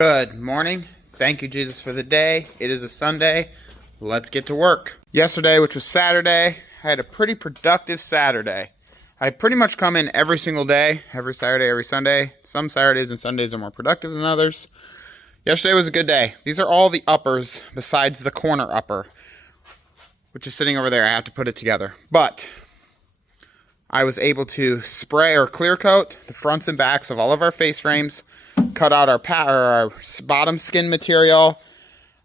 Good morning. Thank you, Jesus, for the day. It is a Sunday. Let's get to work. Yesterday, which was Saturday, I had a pretty productive Saturday. I pretty much come in every single day, every Saturday, every Sunday. Some Saturdays and Sundays are more productive than others. Yesterday was a good day. These are all the uppers besides the corner upper, which is sitting over there. I have to put it together. But I was able to spray or clear coat the fronts and backs of all of our face frames, cut out our bottom skin material,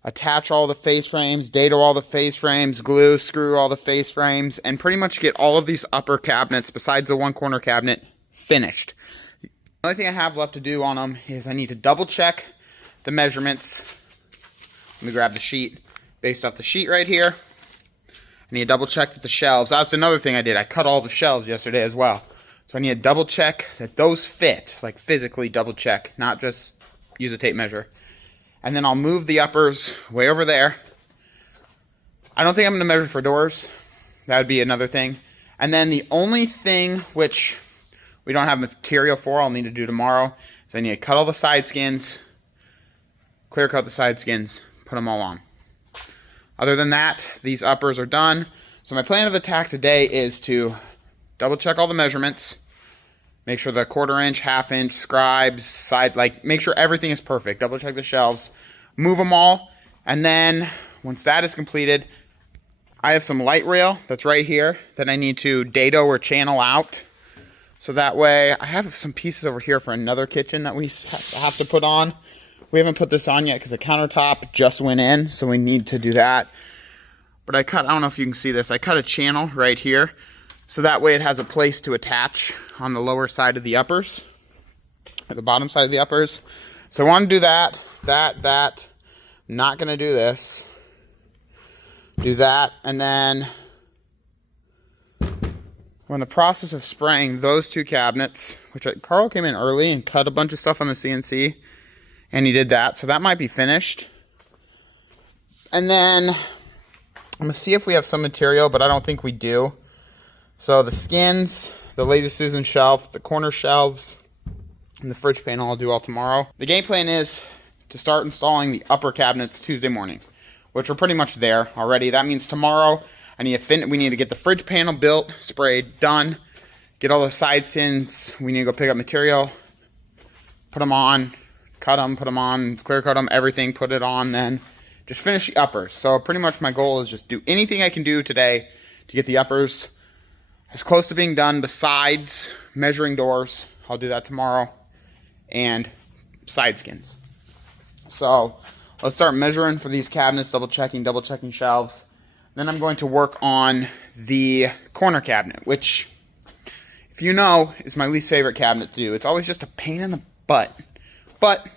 attach all the face frames, dado all the face frames, glue, screw all the face frames, and pretty much get all of these upper cabinets, besides the one corner cabinet, finished. The only thing I have left to do on them is I need to double check the measurements. Let me grab the sheet based off the sheet right here. I need to double check that the shelves, that's another thing I did. I cut all the shelves yesterday as well. So I need to double check that those fit, like physically double check, not just use a tape measure. And then I'll move the uppers way over there. I don't think I'm going to measure for doors. That would be another thing. And then the only thing which we don't have material for, I'll need to do tomorrow, is I need to cut all the side skins, clear cut the side skins, put them all on. Other than that, these uppers are done. So my plan of attack today is to double check all the measurements, make sure the 1/4 inch, 1/2 inch, scribes, side, like make sure everything is perfect. Double check the shelves, move them all, and then once that is completed, I have some light rail that's right here that I need to dado or channel out. So that way, I have some pieces over here for another kitchen that we have to put on. We haven't put this on yet because the countertop just went in, so we need to do that. But I don't know if you can see this, I cut a channel right here, so that way it has a place to attach on the lower side of the uppers, or the bottom side of the uppers. So I want to do that. I'm not going to do this. Do that, and then we're in the process of spraying those two cabinets, which Carl came in early and cut a bunch of stuff on the CNC. And he did that, so that might be finished. And then I'm gonna see if we have some material, but I don't think we do. So the skins, the Lazy Susan shelf, the corner shelves, and the fridge panel I'll do all tomorrow. The game plan is to start installing the upper cabinets Tuesday morning, which are pretty much there already. That means tomorrow we need to get the fridge panel built, sprayed, done, get all the side skins. We need to go pick up material, put them on, cut them, put them on, clear cut them, everything, put it on, then just finish the uppers. So pretty much my goal is just do anything I can do today to get the uppers as close to being done, besides measuring doors. I'll do that tomorrow, and side skins. So let's start measuring for these cabinets, double checking shelves. Then I'm going to work on the corner cabinet, which, if you know, is my least favorite cabinet to do. It's always just a pain in the butt. But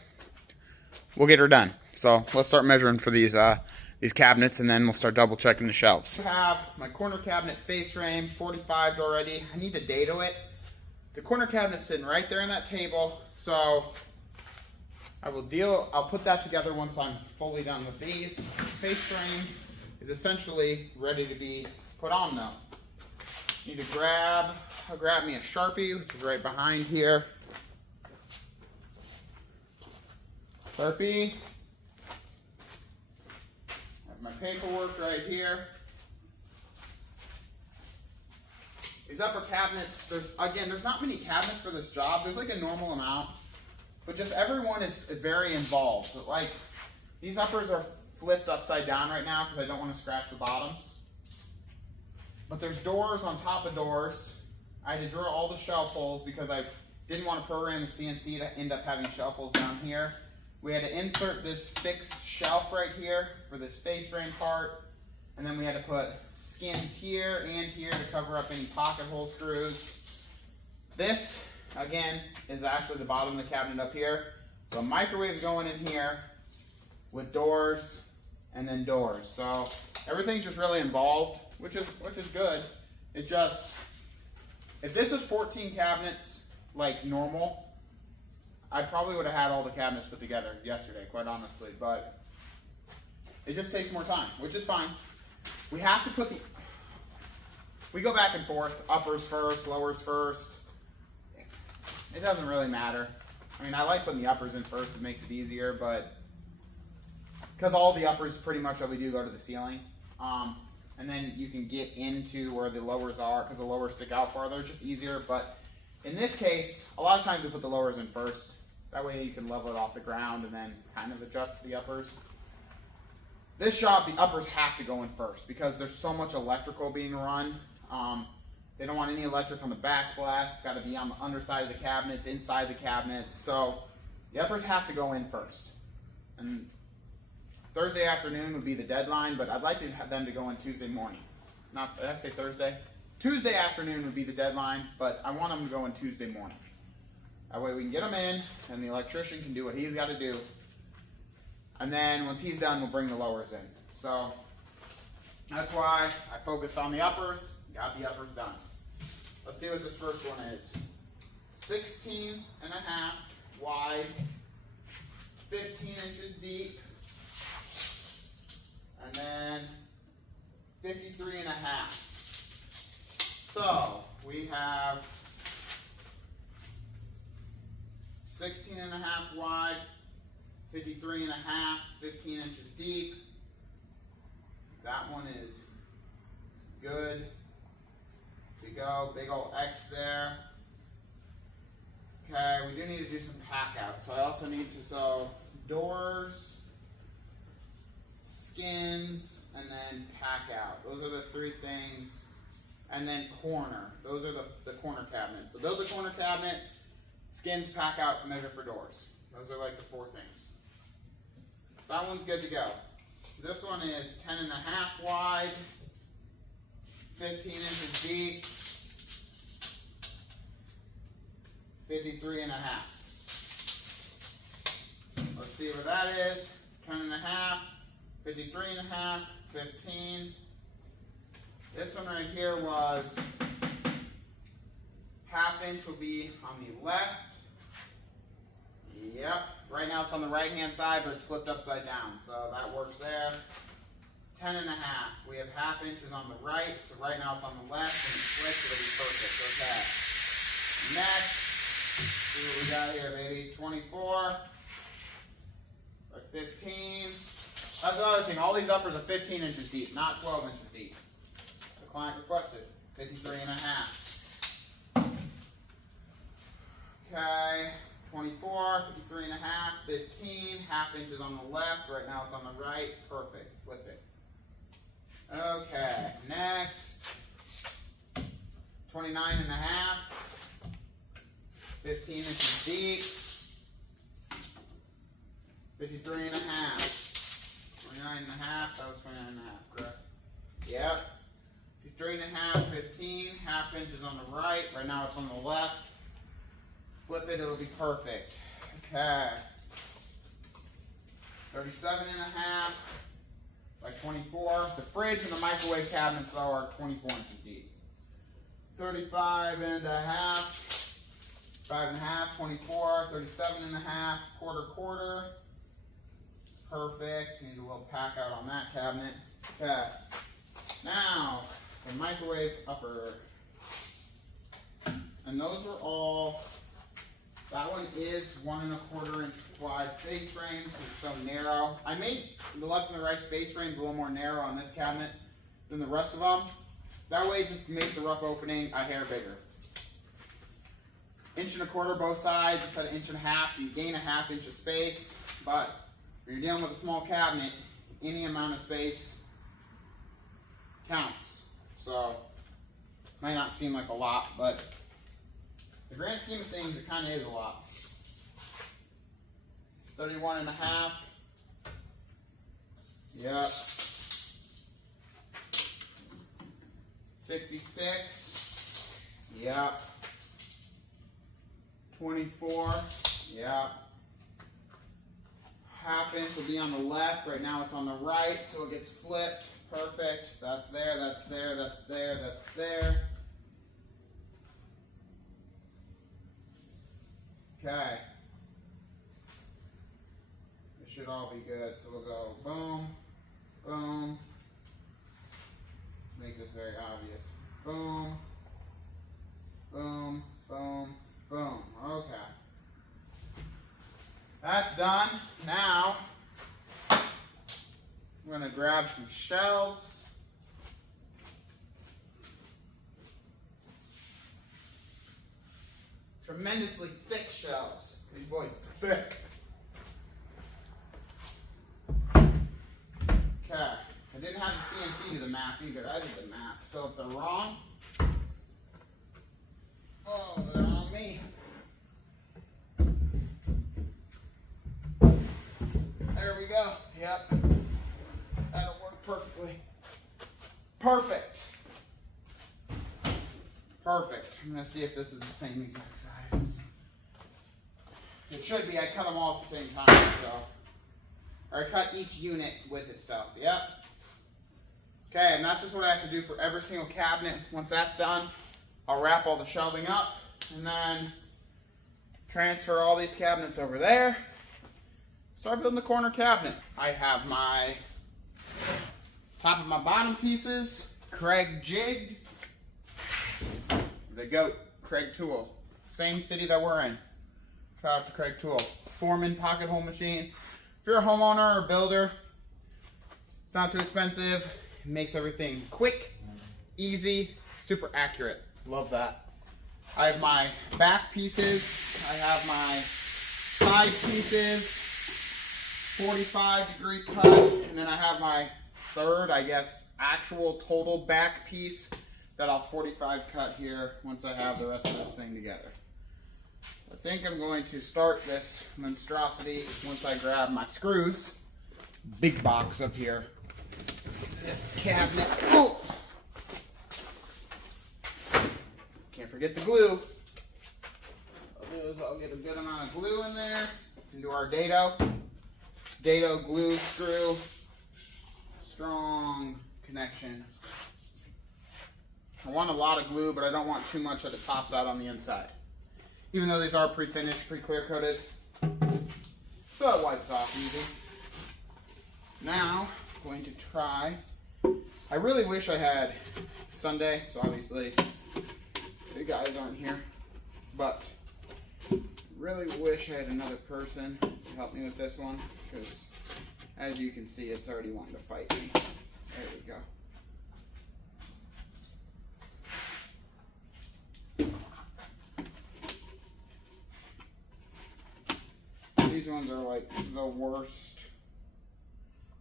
we'll get her done. So let's start measuring for these cabinets, and then we'll start double checking the shelves. I have my corner cabinet face frame 45'd already. I need to dado it. The corner cabinet's sitting right there on that table, so I'll put that together once I'm fully done with these. Face frame is essentially ready to be put on though. Need to I'll grab me a Sharpie, which is right behind here. Sharpie. I have my paperwork right here. These upper cabinets, there's not many cabinets for this job. There's like a normal amount, but just everyone is very involved. But like, these uppers are flipped upside down right now because I don't want to scratch the bottoms. But there's doors on top of doors. I had to drill all the shelf holes because I didn't want to program the CNC to end up having shelf holes down here. We had to insert this fixed shelf right here for this face frame part. And then we had to put skins here and here to cover up any pocket hole screws. This, again, is actually the bottom of the cabinet up here. So a microwave going in here with doors and then doors. So everything's just really involved, which is good. It just, if this is 14 cabinets like normal, I probably would have had all the cabinets put together yesterday, quite honestly, but it just takes more time, which is fine. We have to we go back and forth, uppers first, lowers first. It doesn't really matter. I mean, I like putting the uppers in first, it makes it easier, but because all the uppers pretty much that we do go to the ceiling. And then you can get into where the lowers are, because the lowers stick out farther, it's just easier. But in this case, a lot of times we put the lowers in first. That way you can level it off the ground and then kind of adjust the uppers. This shop, the uppers have to go in first because there's so much electrical being run. They don't want any electric on the backsplash. It's got to be on the underside of the cabinets, inside the cabinets. So the uppers have to go in first. And Thursday afternoon would be the deadline, but I'd like to have them to go in Tuesday morning. Not, did I say Thursday? Tuesday afternoon would be the deadline, but I want them to go in Tuesday morning. That way we can get them in, and the electrician can do what he's got to do. And then once he's done, we'll bring the lowers in. So that's why I focused on the uppers, got the uppers done. Let's see what this first one is. 16 and a half wide, 15 inches deep, and then 53 and a half. So we have 16 and a half wide, 53 and a half, 15 inches deep. That one is good. Here we go, big old X there. Okay, we do need to do some pack out. So I also need to, so doors, skins, and then pack out. Those are the three things. And then corner. Those are the corner cabinets. So build the corner cabinet, skins, pack out, measure for doors. Those are like the four things. That one's good to go. This one is 10 and a half wide, 15 inches deep, 53 and a half. Let's see where that is. 10 and a half, 53 and a half, 15. This one right here was ½ inch will be on the left. Yep. Right now it's on the right hand side, but it's flipped upside down. So that works there. 10 and a half. We have ½ inches on the right. So right now it's on the left and it's flipped. It'll be perfect. Okay. Next, see what we got here, baby. 24 by 15. That's the other thing. All these uppers are 15 inches deep, not 12 inches deep. The client requested 53 and a half. Okay. 24, 53 and a half, 15, ½ inches on the left. Right now it's on the right. Perfect. Flip it. Okay. Next. 29 and a half, 15 inches deep, 53 and a half, 29 and a half. That was 29 and a half, correct? Yep. 53 and a half, 15, ½ inches on the right. Right now it's on the left. Flip it, it'll be perfect. Okay. 37 and a half by 24. The fridge and the microwave cabinets though are 24 inches deep. 35 and a half, 5 and a half, 24, 37 and a half, quarter. Perfect. Need a little pack out on that cabinet. Okay. Now, the microwave upper. And those are all. That one is 1 1/4 inch wide face frames. It's so narrow. I made the left and the right face frames a little more narrow on this cabinet than the rest of them. That way it just makes a rough opening a hair bigger. 1 1/4 both sides, instead of 1 1/2, so you gain a ½ inch of space. But when you're dealing with a small cabinet, any amount of space counts. So, might not seem like a lot, but the grand scheme of things, it kind of is a lot. 31 and a half. Yep. 66. Yep. 24. Yep. ½ inch will be on the left. Right now it's on the right, so it gets flipped. Perfect. That's there, that's there, that's there, that's there. Okay. It should all be good. So we'll go boom, boom. Make this very obvious. Boom, boom, boom, boom. Okay. That's done. Now, I'm going to grab some shelves. Tremendously thick shelves. These boys are thick. Okay. I didn't have the CNC do the math either. I did the math. So if they're wrong, oh, they're on me. There we go. Yep. That'll work perfectly. Perfect. Perfect. I'm going to see if this is the same exact sizes. It should be. I cut them all at the same time, so. Or I cut each unit with itself. Yep. Okay, and that's just what I have to do for every single cabinet. Once that's done, I'll wrap all the shelving up and then transfer all these cabinets over there. Start building the corner cabinet. I have my top and my bottom pieces, Craig jigged. The GOAT, Craig Tool. Same city that we're in. Shout out to Craig Tool. Foreman pocket hole machine. If you're a homeowner or builder, it's not too expensive. It makes everything quick, easy, super accurate. Love that. I have my back pieces. I have my side pieces. 45-degree cut, and then I have my third, I guess, actual total back piece that I'll 45 cut here once I have the rest of this thing together. I think I'm going to start this monstrosity once I grab my screws. Big box up here. This cabinet. Oh! Can't forget the glue. What I'll do is I'll get a good amount of glue in there into our dado. Dado glue screw, strong connection. I want a lot of glue, but I don't want too much that it pops out on the inside. Even though these are pre-finished, pre-clear coated, so it wipes off easy. Now, I'm going to try, I really wish I had Sunday, so obviously the guys aren't here, but really wish I had another person to help me with this one, because as you can see, it's already wanting to fight me. There we go. These ones are like the worst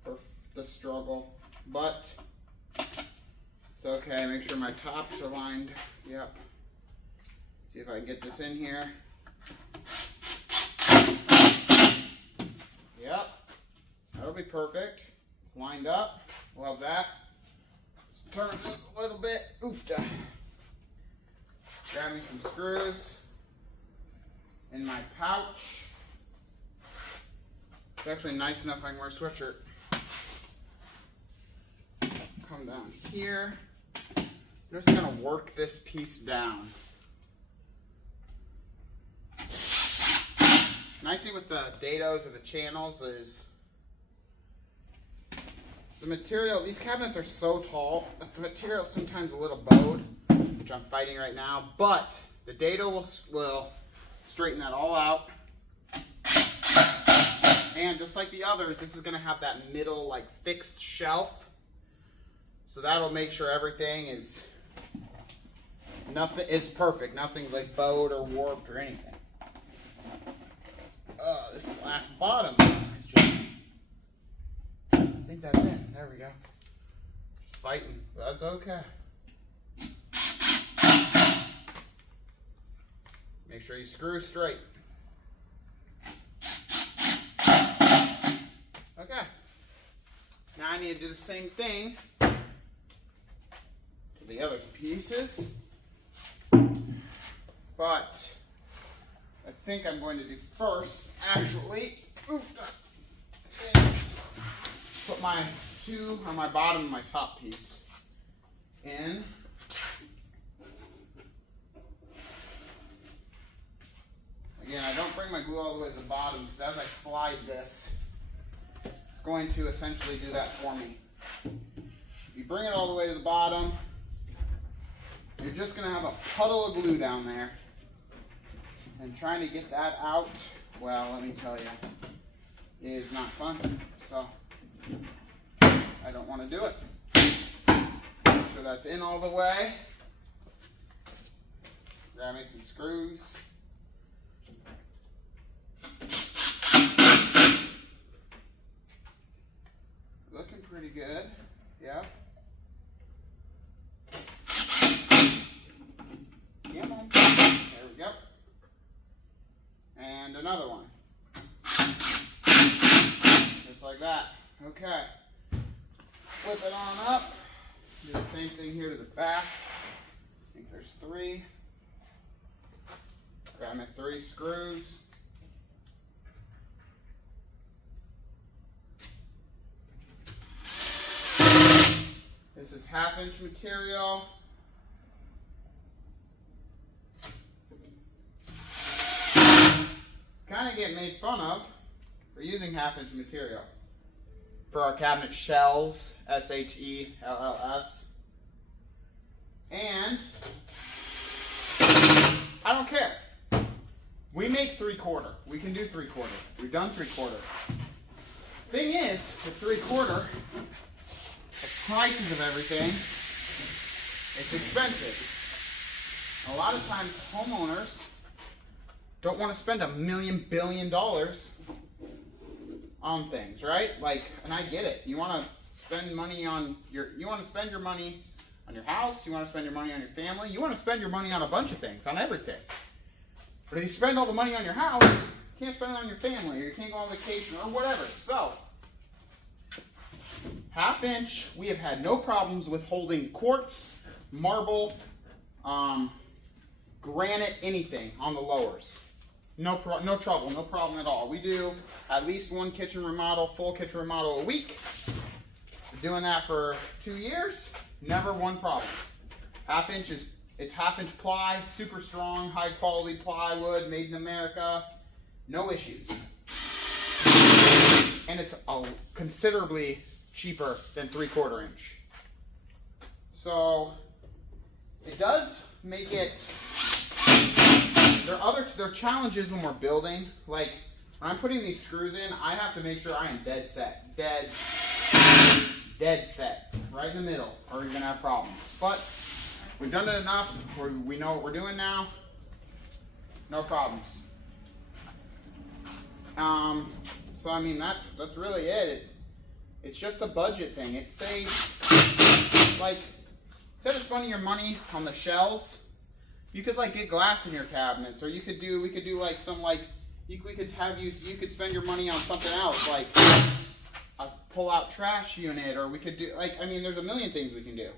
for the struggle, but it's okay. Make sure my tops are lined. Yep. See if I can get this in here. Yep, that'll be perfect. It's lined up. Love that. Let's turn this a little bit. Oofta. Grab me some screws in my pouch. It's actually nice enough I can wear a sweatshirt. Come down here. I'm just gonna work this piece down. Nice thing with the dados or the channels is the material, these cabinets are so tall, the material is sometimes a little bowed, which I'm fighting right now, but the dado will straighten that all out. And just like the others, this is going to have that middle like fixed shelf. So that'll make sure everything is perfect. Nothing's like bowed or warped or anything. This last bottom is just, I think that's it. There we go. Just fighting, but that's okay. Make sure you screw straight. Okay. Now I need to do the same thing to the other pieces, but I think I'm going to do first, actually, is put my two on my bottom and my top piece in. Again, I don't bring my glue all the way to the bottom because as I slide this, it's going to essentially do that for me. If you bring it all the way to the bottom, you're just going to have a puddle of glue down there. And trying to get that out well, let me tell you, it is not fun. So I don't want to do it. Make sure that's in all the way. Grab me some screws. Looking pretty good. Yep. Come on. There we go. And another one. Just like that. Okay. Flip it on up. Do the same thing here to the back. I think there's 3. Grab my 3 screws. This is 1/2 inch material. Kind of get made fun of for using 1/2 inch material for our cabinet shells, SHELLS. And I don't care. We make 3/4. We can do 3/4. We've done 3/4. Thing is, with 3/4, the prices of everything, it's expensive. A lot of times homeowners don't want to spend $1 billion on things, right? Like, and I get it. You want to spend money on you want to spend your money on your house, you want to spend your money on your family, you want to spend your money on a bunch of things, on everything. But if you spend all the money on your house, you can't spend it on your family, or you can't go on vacation, or whatever. So, 1/2 inch, we have had no problems with holding quartz, marble, granite, anything on the lowers. No trouble, no problem at all. We do at least 1 kitchen remodel, full kitchen remodel a week. We're doing that for 2 years, never one problem. 1/2 inch it's 1/2 inch ply, super strong, high quality plywood, made in America, no issues. And it's considerably cheaper than 3/4 inch. So it does make it. There are challenges when we're building. Like when I'm putting these screws in, I have to make sure I am dead set, dead set, right in the middle, or you're gonna have problems. But we've done it enough where we know what we're doing now. No problems. So I mean that's really it. It's just a budget thing. It saves, like, instead of spending your money on the shells, you could like get glass in your cabinets, or we could do like some like you could spend your money on something else, like a pull-out trash unit, or we could do like, I mean, there's a million things we can do.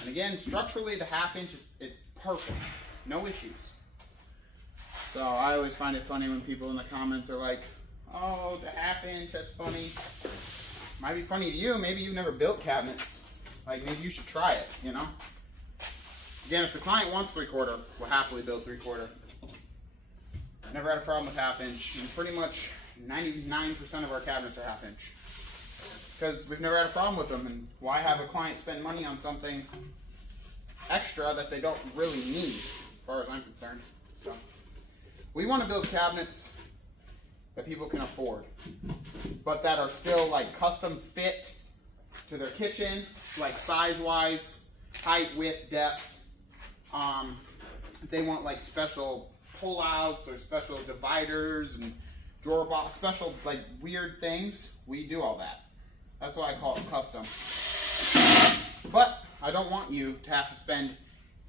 And again, structurally, the 1/2 inch it's perfect, no issues. So I always find it funny when people in the comments are like, "Oh, the 1/2 inch, that's funny." Might be funny to you. Maybe you've never built cabinets. Like, maybe you should try it, you know? Again, if the client wants 3/4, we'll happily build 3/4. Never had a problem with 1/2 inch. And pretty much 99% of our cabinets are 1/2 inch. Because we've never had a problem with them. And why have a client spend money on something extra that they don't really need, as far as I'm concerned. So, we want to build cabinets that people can afford, but that are still like custom fit to their kitchen, like size-wise, height, width, depth. If they want like special pull-outs or special dividers and drawer box, special like weird things, we do all that. That's why I call it custom. But I don't want you to have to spend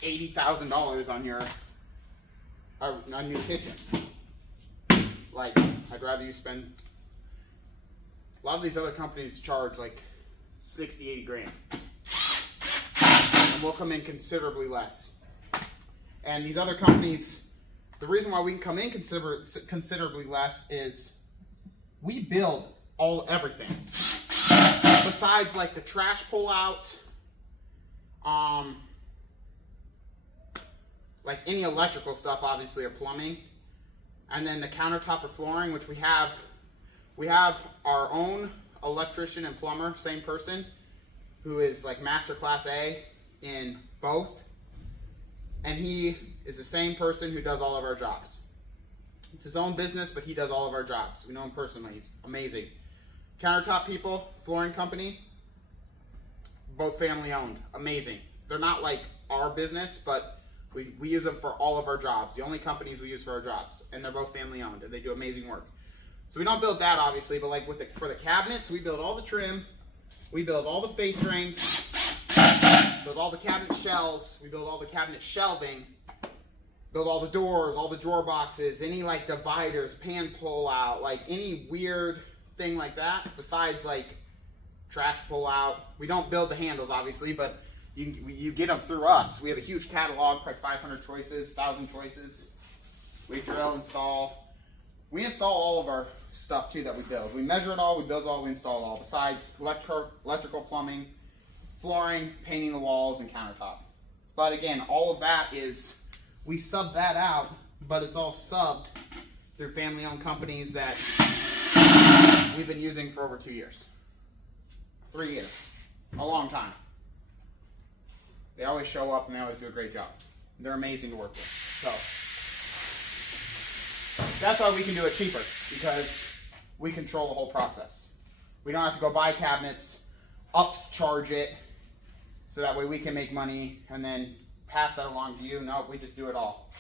$80,000 on your new kitchen. Like, I'd rather you spend. A lot of these other companies charge like 60, 80 grand. And we'll come in considerably less. And these other companies, the reason why we can come in considerably less is we build everything. Besides like the trash pull out, like any electrical stuff, obviously, or plumbing. And then the countertop or flooring, which we have our own electrician and plumber, same person, who is like master class A in both. and he is the same person who does all of our jobs. It's his own business, but he does all of our jobs. We know him personally. He's amazing. Countertop people, flooring company, both family owned. Amazing. They're not like our business, but we use them for all of our jobs. The only companies we use for our jobs, and they're both family owned, and they do amazing work. So we don't build that obviously, but like for the cabinets, we build all the trim, we build all the face frames, build all the cabinet shelves, we build all the cabinet shelving, build all the doors, all the drawer boxes, any like dividers, pan pull out, like any weird thing like that, besides like trash pull out. We don't build the handles obviously, but you get them through us. We have a huge catalog, probably 500 choices, 1,000 choices. We drill, install. We install all of our stuff too that we build. We measure it all, we build it all, we install it all, besides electrical, plumbing, flooring, painting the walls, and countertop. But again, all of that is, we sub that out, but it's all subbed through family-owned companies that we've been using for over 2 years. 3 years. A long time. They always show up and they always do a great job. They're amazing to work with. So that's why we can do it cheaper, because we control the whole process. We don't have to go buy cabinets, upcharge it, so that way we can make money and then pass that along to you. No, we just do it all.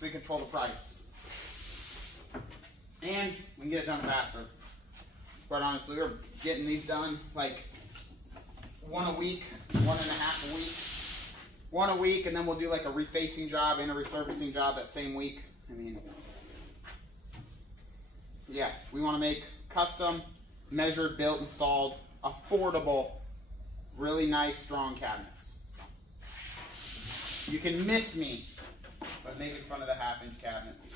We control the price. And we can get it done faster. Quite honestly, we're getting these done like one a week, 1.5 a week. One a week, and then we'll do like a refacing job and a resurfacing job that same week. I mean, yeah, we want to make custom, measured, built, installed, affordable, really nice, strong cabinets. You can miss me by making fun of the 1/2-inch cabinets.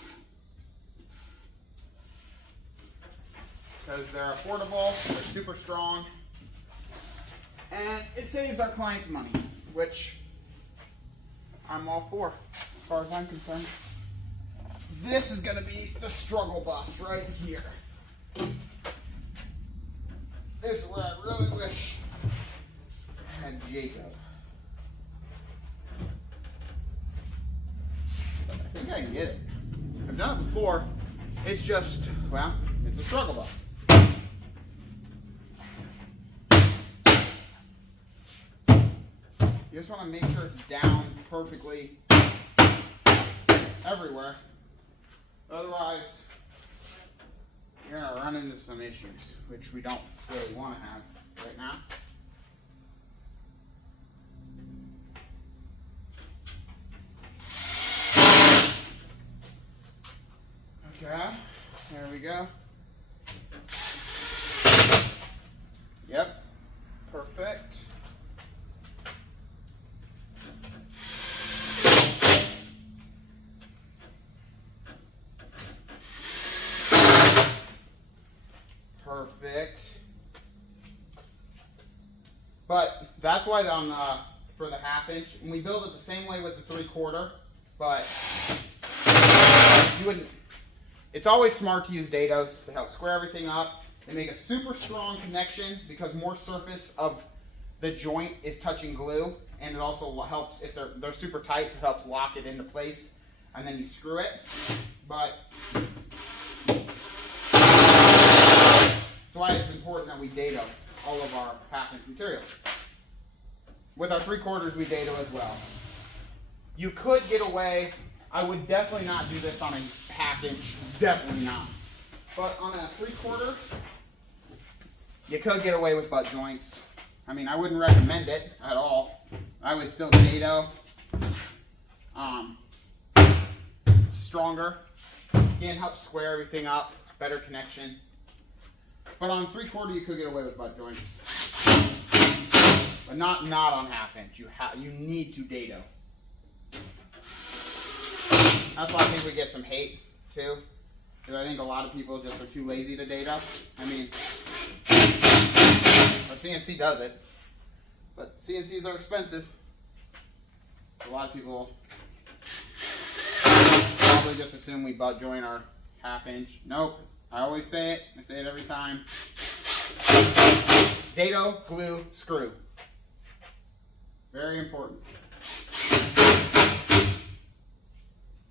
Because they're affordable, they're super strong, and it saves our clients money, which I'm all for, as far as I'm concerned. This is going to be the struggle bus right here. This is where I really wish I had Jacob. But I think I can get it. I've done it before. It's just, well, it's a struggle bus. You just want to make sure it's down perfectly everywhere. Otherwise, you're going to run into some issues, which we don't really want to have right now. Okay, there we go. Yep, perfect. Perfect. But that's why on for the 1/2-inch, and we build it the same way with the 3/4, but you wouldn't. It's always smart to use dados to help square everything up. They make a super strong connection because more surface of the joint is touching glue, and it also helps if they're super tight, so it helps lock it into place, and then you screw it. But that's why it's important that we dado all of our 1/2-inch material. With our 3/4, we dado as well. You could get away. I would definitely not do this on a 1/2-inch, definitely not. But on a 3/4, you could get away with butt joints. I mean, I wouldn't recommend it at all. I would still dado. Stronger. Again, helps square everything up. Better connection. But on 3/4, you could get away with butt joints. But not on 1/2-inch. You need to dado. That's why I think we get some hate too, because I think a lot of people just are too lazy to dado. I mean, our CNC does it, but CNCs are expensive. A lot of people probably just assume we butt joint our 1/2-inch. Nope. I always say it. I say it every time. Dado, glue, screw. Very important.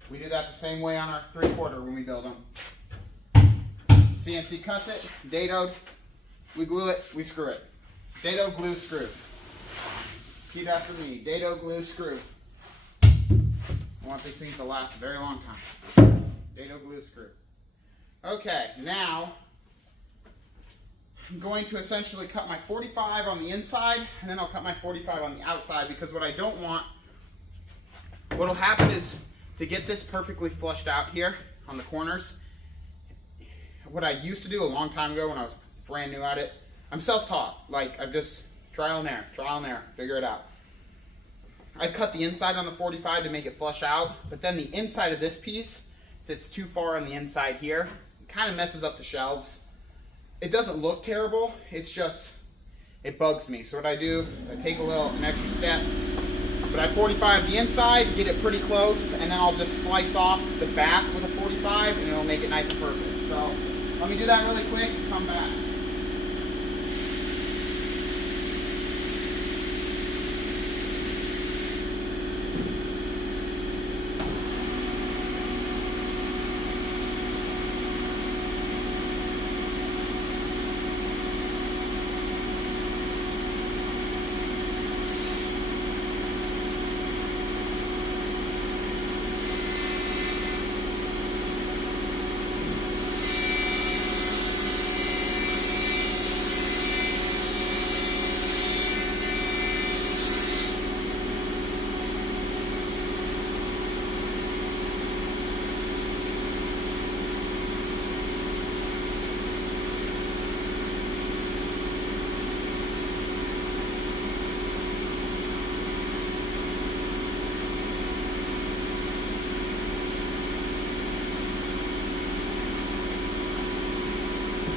We do that the same way on our 3/4 when we build them. CNC cuts it, dadoed, we glue it, we screw it. Dado, glue, screw. Repeat after me. Dado, glue, screw. I want these things to last a very long time. Dado, glue, screw. Okay, now I'm going to essentially cut my 45 on the inside, and then I'll cut my 45 on the outside, because what I don't want, what'll happen is, to get this perfectly flushed out here on the corners, what I used to do a long time ago when I was brand new at it, I'm self-taught, like I've just trial and error, figure it out. I cut the inside on the 45 to make it flush out, but then the inside of this piece sits too far on the inside here. It kind of messes up the shelves. It doesn't look terrible, it's just, it bugs me. So what I do is I take an extra step, but I 45 the inside, get it pretty close, and then I'll just slice off the back with a 45, and it'll make it nice and perfect. So let me do that really quick and come back.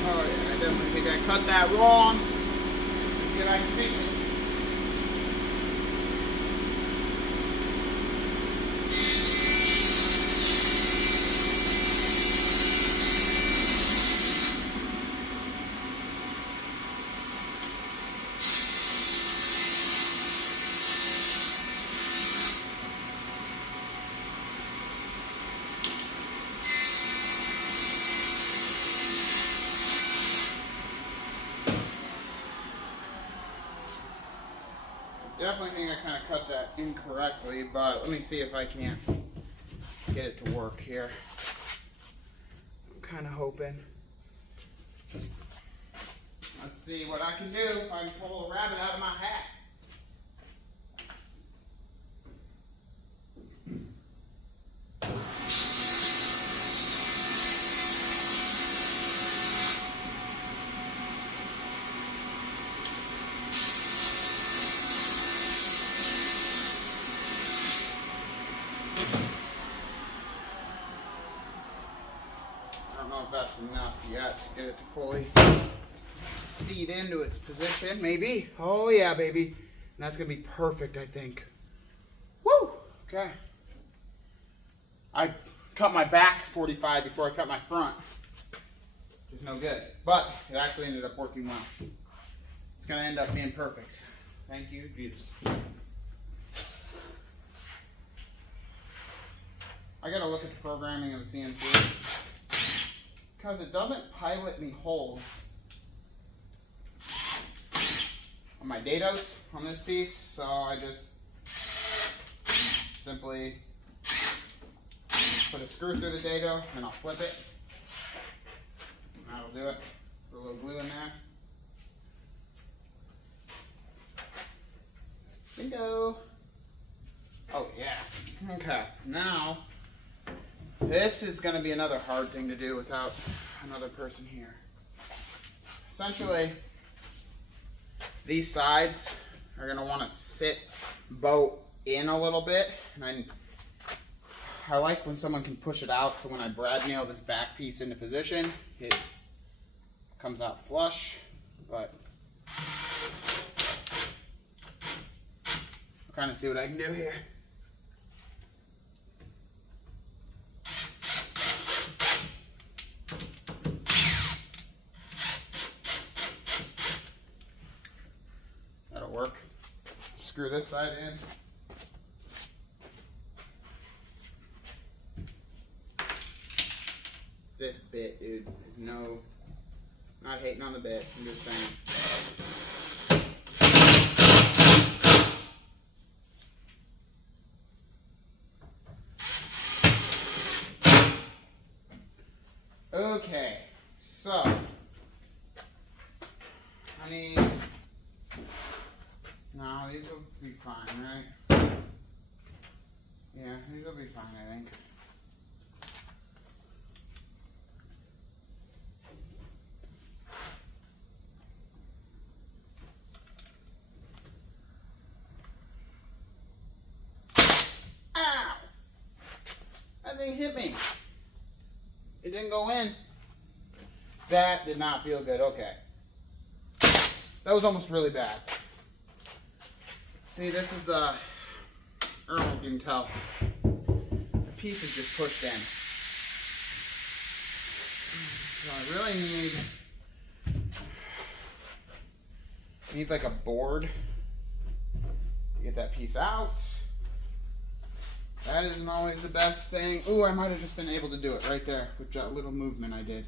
Oh yeah, I definitely think I cut that wrong. Did I fix it? Definitely think I kind of cut that incorrectly, but let me see if I can't get it to work here. I'm kind of hoping. Let's see what I can do if I can pull a rabbit out of my hat. I don't know if that's enough yet to get it to fully seat into its position. Maybe. Oh yeah, baby. And that's gonna be perfect, I think. Woo! Okay. I cut my back 45 before I cut my front, which is no good. But it actually ended up working well. It's gonna end up being perfect. Thank you, Jesus. I gotta look at the programming of the CNC, because it doesn't pilot me holes on my dados on this piece, so I just simply put a screw through the dado and I'll flip it. And that'll do it. Put a little glue in there. Bingo. Oh yeah. Okay, now this is going to be another hard thing to do without another person here. Essentially, these sides are going to want to sit bow in a little bit, and I like when someone can push it out, so when I brad nail this back piece into position, it comes out flush, but I'll kind of see what I can do here. That'll work. Screw this side in. this bit, dude. There's no, not hating on the bit. I'm just saying. Okay, so I need, no, these will be fine, right? Yeah, these will be fine, I think. Ow! That thing hit me. It didn't go in. That did not feel good. Okay. That was almost really bad. See, this is the, I don't know if you can tell. The piece is just pushed in. So I really need like a board to get that piece out. That isn't always the best thing. Ooh, I might have just been able to do it right there with that little movement I did.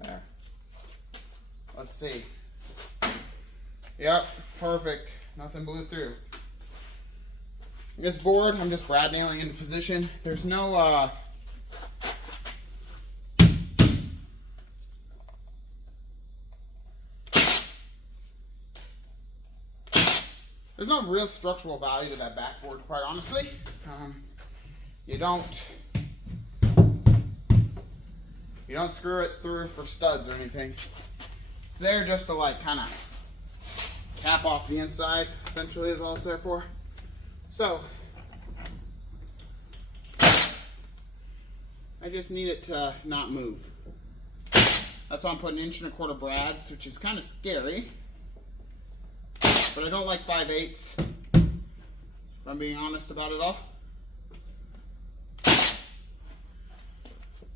There. Let's see. Yep, perfect. Nothing blew through. This board, I'm just brad nailing into position. There's no there's no real structural value to that backboard, quite honestly. You don't screw it through for studs or anything. It's there just to like kind of cap off the inside, essentially, is all it's there for. So I just need it to not move. That's why I'm putting 1.25" brads, which is kind of scary. But I don't like 5/8, if I'm being honest about it all.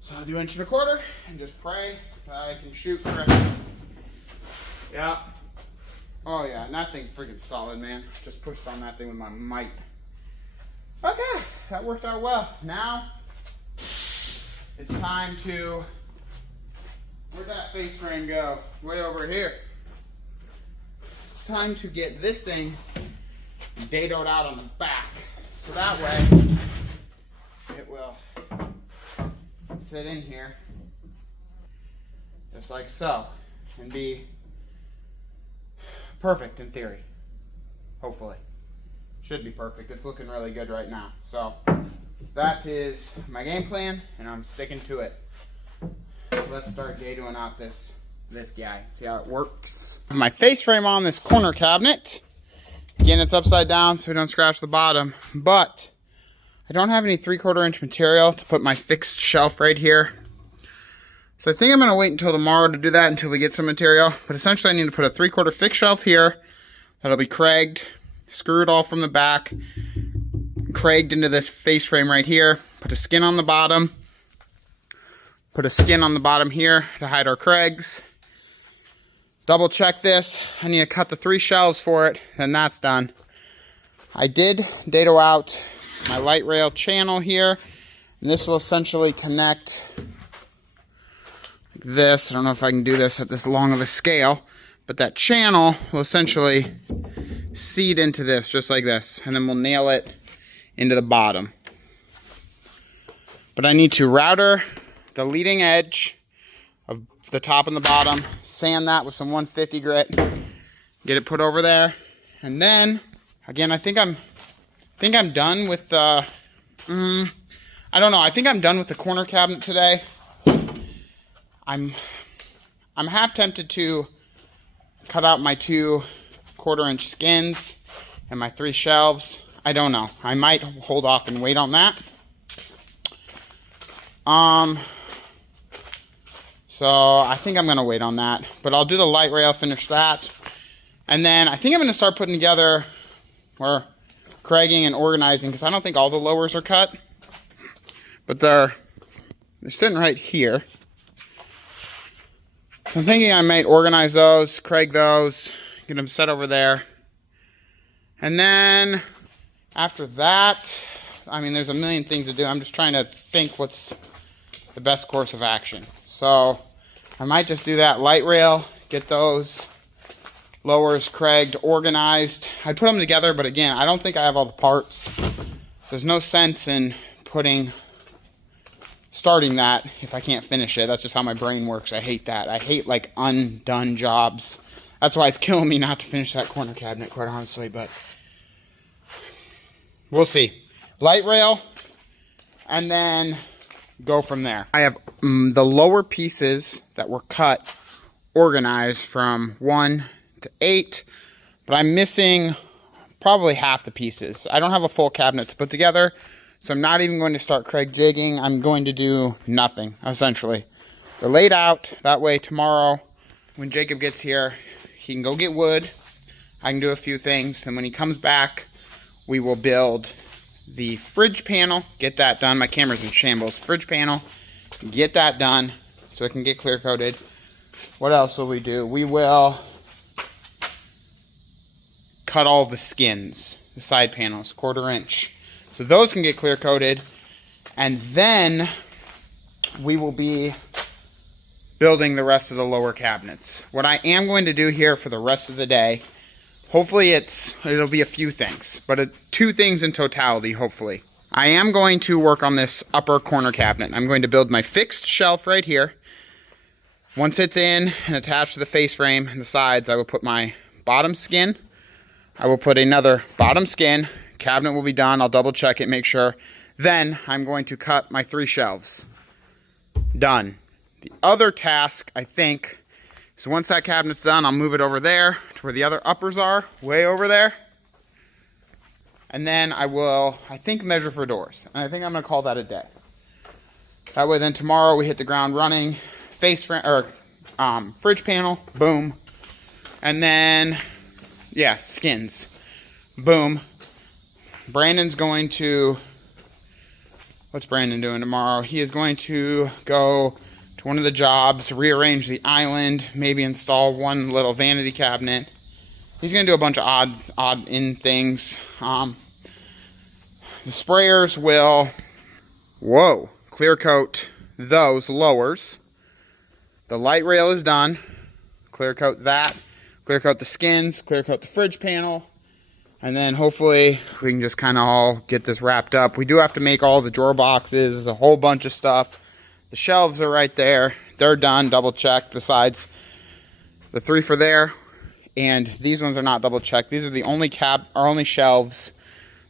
So I'll do 1.25" and just pray that I can shoot correctly. Yeah. Oh yeah, and that thing's freaking solid, man. Just pushed on that thing with my might. Okay, that worked out well. Now, it's time to, where'd that face frame go? Way over here. It's time to get this thing dadoed out on the back. So that way, it will sit in here, just like so, and be perfect in theory. Hopefully. Should be perfect. It's looking really good right now. So that is my game plan, and I'm sticking to it. Let's start dadoing out this guy. See how it works. My face frame on this corner cabinet. Again, it's upside down so we don't scratch the bottom. But I don't have any 3/4 inch material to put my fixed shelf right here. So I think I'm going to wait until tomorrow to do that until we get some material. But essentially I need to put a 3/4 fixed shelf here. That'll be cragged, screwed all from the back, cragged into this face frame right here. Put a skin on the bottom. Put a skin on the bottom here to hide our crags. Double check this. I need to cut the 3 shelves for it, and that's done. I did dado out my light rail channel here. And this will essentially connect this. I don't know if I can do this at this long of a scale, but that channel will essentially seed into this just like this, and then we'll nail it into the bottom. But I need to router the leading edge of the top and the bottom, sand that with some 150 grit, get it put over there, and then again I think I'm done with I don't know, I think I'm done with the corner cabinet today. I'm half tempted to cut out my 2/4 inch skins and my 3 shelves. I don't know. I might hold off and wait on that. So I think I'm going to wait on that. But I'll do the light rail, finish that. And then I think I'm going to start putting together, or cragging and organizing, because I don't think all the lowers are cut. But they're sitting right here. So I'm thinking I might organize those, crag those, get them set over there. And then after that, I mean, there's a million things to do. I'm just trying to think what's the best course of action. So I might just do that light rail, get those lowers cragged, organized. I'd put them together, but again, I don't think I have all the parts. There's no sense in starting that if I can't finish it. That's just how my brain works. I hate that. I hate like undone jobs. That's why it's killing me not to finish that corner cabinet, quite honestly, but we'll see. Light rail, and then go from there. I have the lower pieces that were cut, organized from 1 to 8, but I'm missing probably half the pieces. I don't have a full cabinet to put together, so I'm not even going to start Craig jigging. I'm going to do nothing, essentially. They're laid out, that way tomorrow, when Jacob gets here, he can go get wood, I can do a few things, and when he comes back, we will build the fridge panel, get that done. My camera's in shambles. Fridge panel, get that done so it can get clear coated. What else will we do? We will cut all the skins, the side panels, 1/4 inch. So those can get clear coated. And then we will be building the rest of the lower cabinets. What I am going to do here for the rest of the day, hopefully it'll be a few things, but 2 things in totality, hopefully. I am going to work on this upper corner cabinet. I'm going to build my fixed shelf right here. Once it's in and attached to the face frame and the sides, I will put my bottom skin. I will put another bottom skin. Cabinet will be done. I'll double check it, make sure. Then I'm going to cut my 3 shelves. Done. The other task, I think, so once that cabinet's done, I'll move it over there to where the other uppers are, way over there. And then I will, I think, measure for doors. And I think I'm going to call that a day. That way then tomorrow we hit the ground running. Fridge panel, boom. And then, yeah, skins, boom. Brandon's going to, what's Brandon doing tomorrow? He is going to go to one of the jobs, rearrange the island, maybe install one little vanity cabinet. He's going to do a bunch of odd in things. The sprayers will, clear coat those lowers. The light rail is done. Clear coat that. Clear coat the skins. Clear coat the fridge panel. And then hopefully we can just kind of all get this wrapped up. We do have to make all the drawer boxes, a whole bunch of stuff. The shelves are right there. They're done, double checked, besides the 3 for there. And these ones are not double checked. These are the only shelves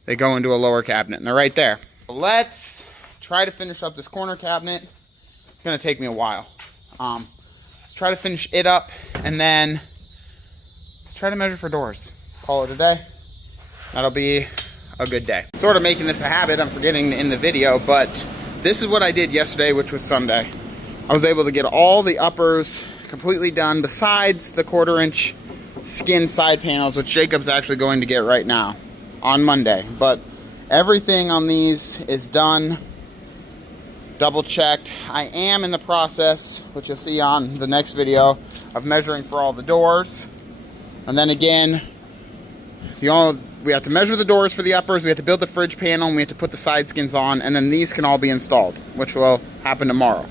that go into a lower cabinet, and they're right there. Let's try to finish up this corner cabinet. It's gonna take me a while. Let's try to finish it up, and then let's try to measure for doors. Call it a day. That'll be a good day. Sort of making this a habit, I'm forgetting in the video, but this is what I did yesterday, which was Sunday. I was able to get all the uppers completely done, besides the 1/4 inch skin side panels, which Jacob's actually going to get right now on Monday. But everything on these is done, double checked. I am in the process, which you'll see on the next video, of measuring for all the doors. And then again, we have to measure the doors for the uppers, we have to build the fridge panel, and we have to put the side skins on, and then these can all be installed, which will happen tomorrow.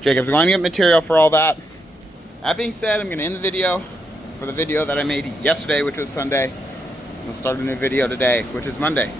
Jacob's going to get material for all that. That being said, I'm going to end the video for the video that I made yesterday, which was Sunday. We'll start a new video today, which is Monday.